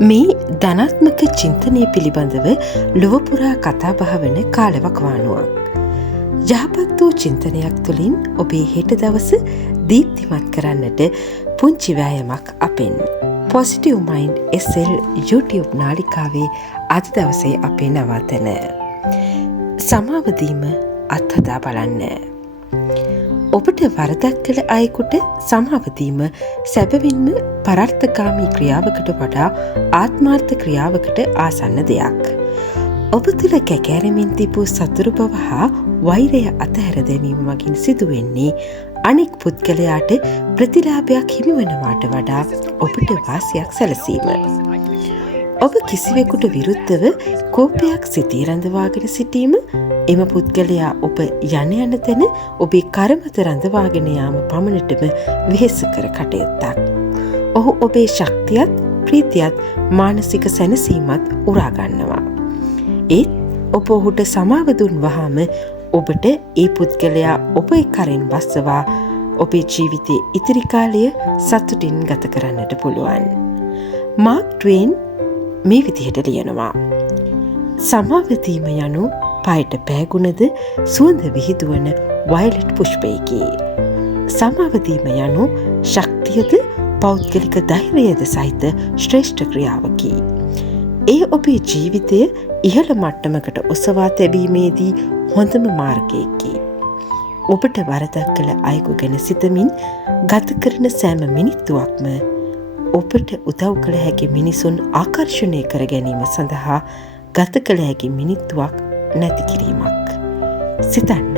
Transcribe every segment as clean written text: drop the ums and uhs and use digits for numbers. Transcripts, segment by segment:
මේ ධනාත්මක චින්තනය පිළිබඳව ලොවපුරා කතාබහ වන කාලවකවානුවක්. යහපත් වූ චින්තනයක් තුළින් ඔබේ හෙට දවස දීප්තිමත් කරන්නට පුංචි වෑයමක් අපෙන්. පොසිටිව් මයින්ඩ් SL YouTube නාලිකාවේ අද දවසේ අපේ නවතන. සමාවදීම අත්හදා බලන්න. ඔබට වරදක් කළ අයෙකුට සමාවදීම සැබවින්ම පරාර්ථකාමී ක්‍රියාවකට වඩා ආත්මාර්ථ ක්‍රියාවකට ආසන්න දෙයක්. ඔබ තුළ කැකෑරමින් තිබූ සතුරු බව හා වෛරය අතහැර දැමීම මගින් සිදුවෙන්නේ අනෙක් පුද්ගලයාට ප්‍රතිලාභයක් හිමිවනවාට වඩා ඔබට වාසියක් සැලසීම. ඔබ කිසිවෙකුට විරුද්ධව කෝපයක් සිතී රඳවාගෙන සිටීම එම පුද්ගලයා ඔබ යන තැන ඔබේ කරමත රඳවාගෙන යාම පමණටම වෙහෙසකර කටයුත්තක්. ඔහු ඔබේ ශක්තියත් ප්‍රීතියත් මානසික සැනසීමත් උරාගන්නවා. ඒත් ඔබ ඔහුට සමාව දුන් වහාම ඔබට ඒ පුද්ගලයා ඔබ කරෙන් බස්සවා ඔබේ ජීවිතයේ ඉතිරි කාලය සතුටින් ගත කරන්නට පුළුවන්. මාක් ට්වේන් මේ විදිහට ලියනවා. සමාවදීම යනු පයට පෑගුණද සුවඳ විහිදුවන වයලට් පුෂ්පයකි. සමාවදීම යනු ශක්තියද පෞද්ගලික ධෛර්යයද සහිත ශ්‍රේෂ්ඨ ක්‍රියාවකි. ඒ ඔබේ ජීවිතය ඉහළ මට්ටමකට ඔසවා තැබීමේදී හොඳම මාර්ගයකි. ඔබට වරදක් කළ අයෙකු ගැන සිතමින් ගත කරන සෑම මිනිත්තුවක්ම ඔබට උදව් කළ හැකි මිනිසුන් ආකර්ෂණය කර ගැනීම සඳහා ගත කළ හැකි මිනිත්තුවක් නැති කිරීමක්. සිතන්න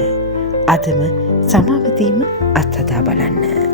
අදම සමාවදීම අත්හදා බලන්න.